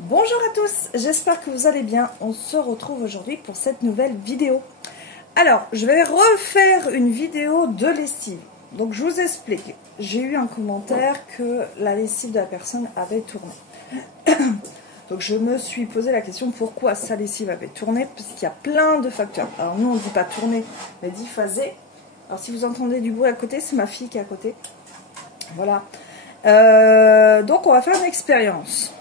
Bonjour à tous, j'espère que vous allez bien. On se retrouve aujourd'hui pour cette nouvelle vidéo. Alors, je vais refaire une vidéo de lessive. Donc, je vous explique. J'ai eu un commentaire que la lessive de la personne avait tourné. Donc, je me suis posé la question pourquoi sa lessive avait tourné, parce qu'il y a plein de facteurs. Alors, nous, on ne dit pas tourner, mais dit phaser. Alors, si vous entendez du bruit à côté, c'est ma fille qui est à côté. Voilà. Donc, on va faire une expérience.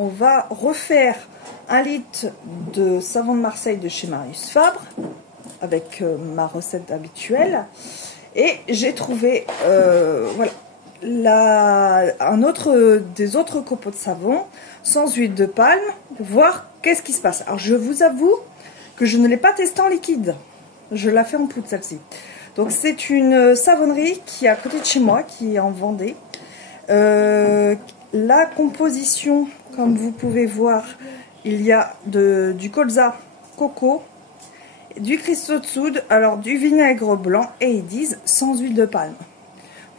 On va refaire 1 litre de savon de Marseille de chez Marius Fabre avec ma recette habituelle. Et j'ai trouvé voilà, des autres copeaux de savon sans huile de palme, voir qu'est-ce qui se passe. Alors je vous avoue que je ne l'ai pas testé en liquide. Je la fais en poudre celle-ci. Donc c'est une savonnerie qui est à côté de chez moi, qui est en Vendée. La composition, comme vous pouvez voir, il y a du colza coco, du cristaux de soude, alors du vinaigre blanc et ils disent sans huile de palme.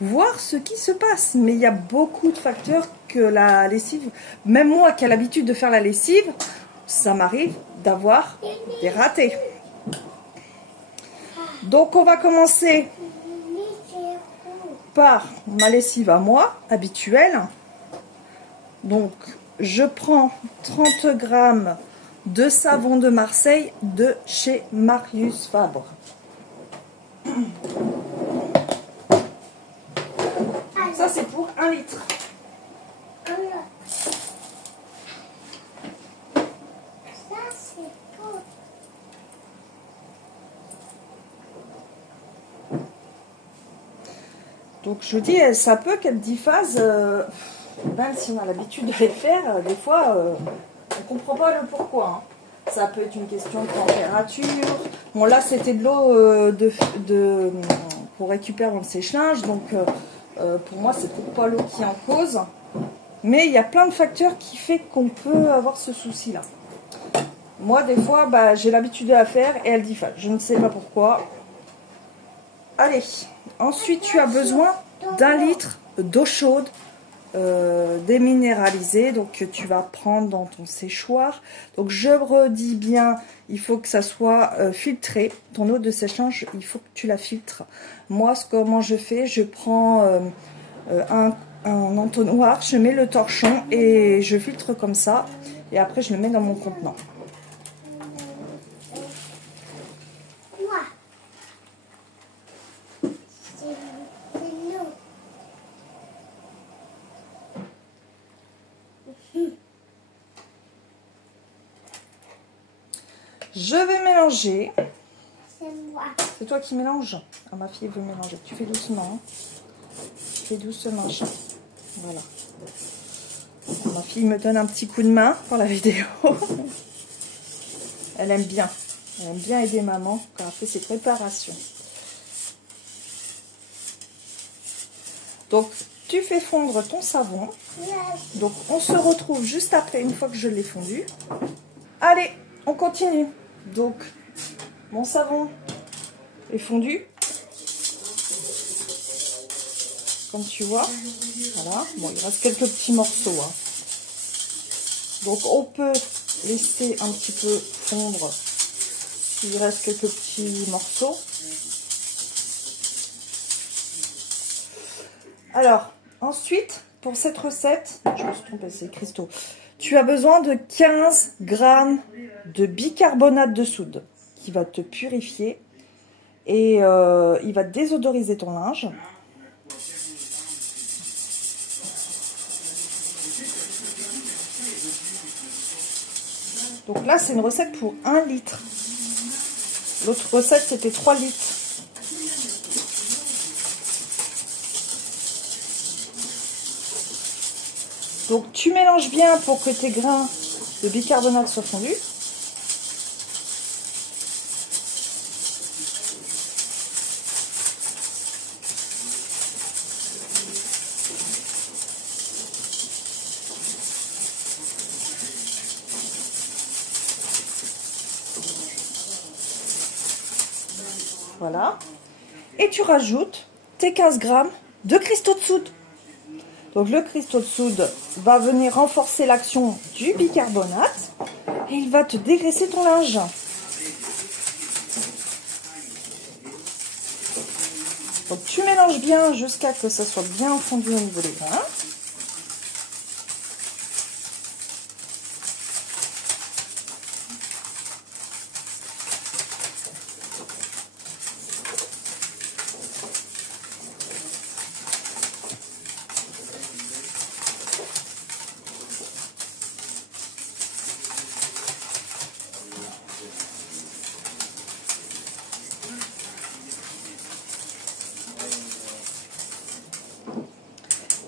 Voir ce qui se passe, mais il y a beaucoup de facteurs que la lessive, même moi qui ai l'habitude de faire la lessive, ça m'arrive d'avoir des ratés. Donc on va commencer par ma lessive à moi, habituelle. Donc, je prends 30 grammes de savon de Marseille de chez Marius Fabre. Ça, c'est pour 1 litre. Donc, je dis, ça peut qu'être 10 phases. Même si on a l'habitude de les faire, des fois, on ne comprend pas le pourquoi. Hein. Ça peut être une question de température. Bon, là, c'était de l'eau pour récupérer le sèche-linge. Donc, pour moi, c'est peut-être pas l'eau qui est en cause. Mais il y a plein de facteurs qui font qu'on peut avoir ce souci-là. Moi, des fois, j'ai l'habitude de la faire et elle dit « Je ne sais pas pourquoi. » Allez. Ensuite, tu as besoin d'1 litre d'eau chaude. Déminéralisé, donc tu vas prendre dans ton séchoir. Donc je redis bien, il faut que ça soit filtré. Ton eau de sèche-linge, il faut que tu la filtres. Moi, comment je fais? Je prends un entonnoir, je mets le torchon et je filtre comme ça. Et après, je le mets dans mon contenant. Je vais mélanger. C'est moi. C'est toi qui mélanges? Ah, ma fille veut mélanger. Tu fais doucement. Tu fais doucement, chat. Voilà. Ma fille me donne un petit coup de main pour la vidéo. Elle aime bien. Elle aime bien aider maman quand elle fait ses préparations. Donc, tu fais fondre ton savon. Donc, on se retrouve juste après, une fois que je l'ai fondu. Allez, on continue. Donc, mon savon est fondu. Comme tu vois. Voilà. Bon, il reste quelques petits morceaux. Hein. Donc, on peut laisser un petit peu fondre s'il reste quelques petits morceaux. Alors, ensuite, pour cette recette, je me suis trompée, c'est cristaux. Tu as besoin de 15 grammes de bicarbonate de soude qui va te purifier et il va désodoriser ton linge. Donc là, c'est une recette pour 1 litre. L'autre recette, c'était 3 litres. Donc tu mélanges bien pour que tes grains de bicarbonate soient fondus. Voilà. Et tu rajoutes tes 15 grammes de cristaux de soude. Donc le cristaux de soude va venir renforcer l'action du bicarbonate et il va te dégraisser ton linge. Donc tu mélanges bien jusqu'à ce que ça soit bien fondu au niveau des grains.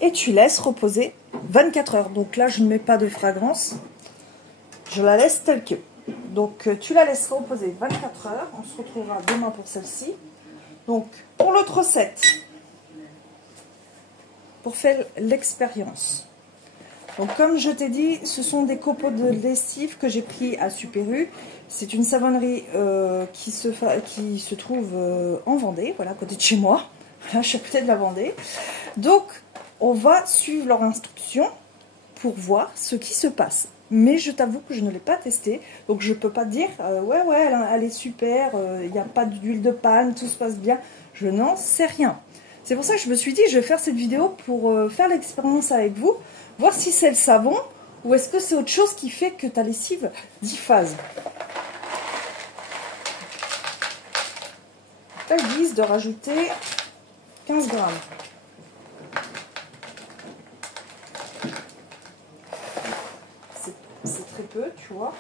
Et tu laisses reposer 24 heures. Donc là, je ne mets pas de fragrance. Je la laisse telle que. Donc tu la laisses reposer 24 heures. On se retrouvera demain pour celle-ci. Donc pour l'autre recette, pour faire l'expérience. Donc comme je t'ai dit, ce sont des copeaux de lessive que j'ai pris à Super U. C'est une savonnerie qui se trouve en Vendée, voilà, à côté de chez moi. Là, je suis à côté de la Vendée. Donc on va suivre leurs instructions pour voir ce qui se passe. Mais je t'avoue que je ne l'ai pas testé. Donc je ne peux pas dire, ouais, elle est super, il n'y a pas d'huile de palme, tout se passe bien. Je n'en sais rien. C'est pour ça que je me suis dit, je vais faire cette vidéo pour faire l'expérience avec vous. Voir si c'est le savon ou est-ce que c'est autre chose qui fait que ta lessive diffase. Là, ils disent de rajouter 15 grammes. C'est très peu, tu vois.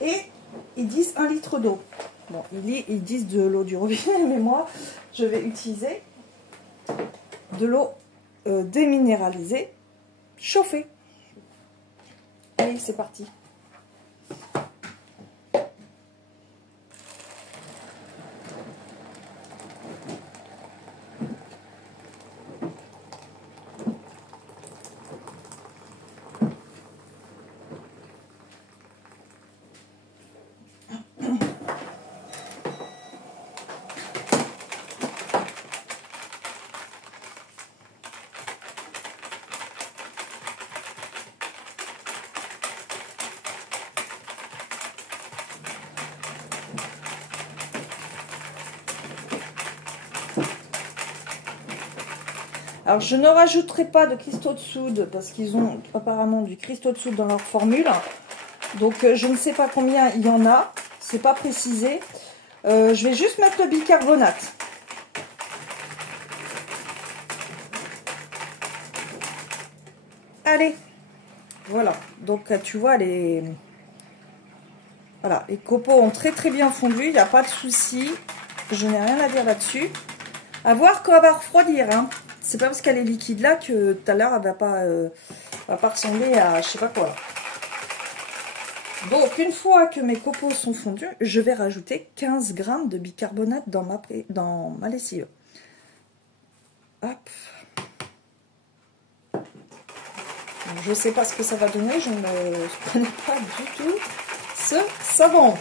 Et ils disent 1 litre d'eau. Bon, ils disent de l'eau du robinet, mais moi, je vais utiliser de l'eau déminéralisée, chauffée. Allez, c'est parti. Alors, je ne rajouterai pas de cristaux de soude parce qu'ils ont apparemment du cristaux de soude dans leur formule. Donc, je ne sais pas combien il y en a. C'est pas précisé. Je vais juste mettre le bicarbonate. Allez. Voilà. Donc, tu vois, voilà, les copeaux ont très bien fondu. Il n'y a pas de souci. Je n'ai rien à dire là-dessus. À voir quand elle va refroidir, hein. C'est pas parce qu'elle est liquide là que tout à l'heure elle va pas ressembler à je sais pas quoi. Donc une fois que mes copeaux sont fondus, je vais rajouter 15 grammes de bicarbonate dans ma lessive. Hop. Je sais pas ce que ça va donner, je ne connais pas du tout ce savon.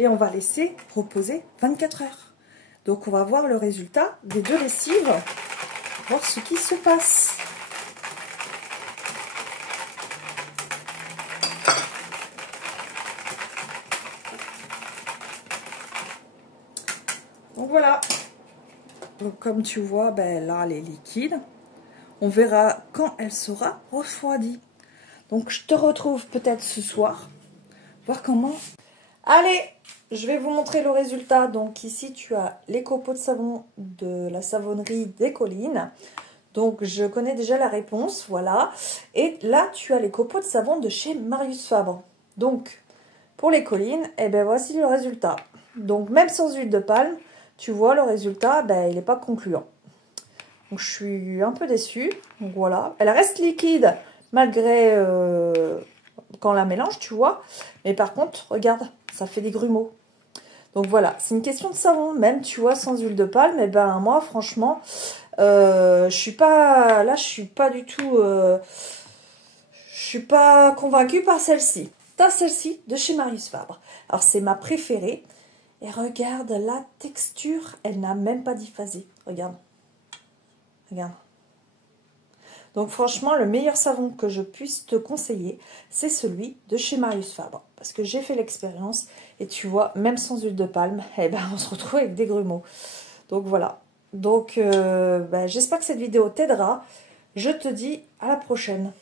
Et on va laisser reposer 24 heures. Donc on va voir le résultat des deux lessives, voir ce qui se passe. Donc voilà. Donc comme tu vois, ben là elle est liquide. On verra quand elle sera refroidie. Donc je te retrouve peut-être ce soir, voir comment. Allez, je vais vous montrer le résultat. Donc ici, tu as les copeaux de savon de la savonnerie des Collines. Donc je connais déjà la réponse, voilà. Et là, tu as les copeaux de savon de chez Marius Fabre. Donc, pour les Collines, eh ben voici le résultat. Donc même sans huile de palme, tu vois le résultat, ben, il n'est pas concluant. Donc je suis un peu déçue. Donc voilà, elle reste liquide malgré quand on la mélange, tu vois. Mais par contre, regarde, ça fait des grumeaux. Donc voilà, c'est une question de savon. Même, tu vois, sans huile de palme, et ben moi, franchement, je suis pas du tout suis pas convaincue par celle-ci. T'as celle-ci de chez Marius Fabre. Alors c'est ma préférée. Et regarde la texture, elle n'a même pas déphasé. Regarde. Regarde. Donc franchement, le meilleur savon que je puisse te conseiller, c'est celui de chez Marius Fabre. Parce que j'ai fait l'expérience et tu vois, même sans huile de palme, eh ben, on se retrouve avec des grumeaux. Donc voilà. Donc j'espère que cette vidéo t'aidera. Je te dis à la prochaine.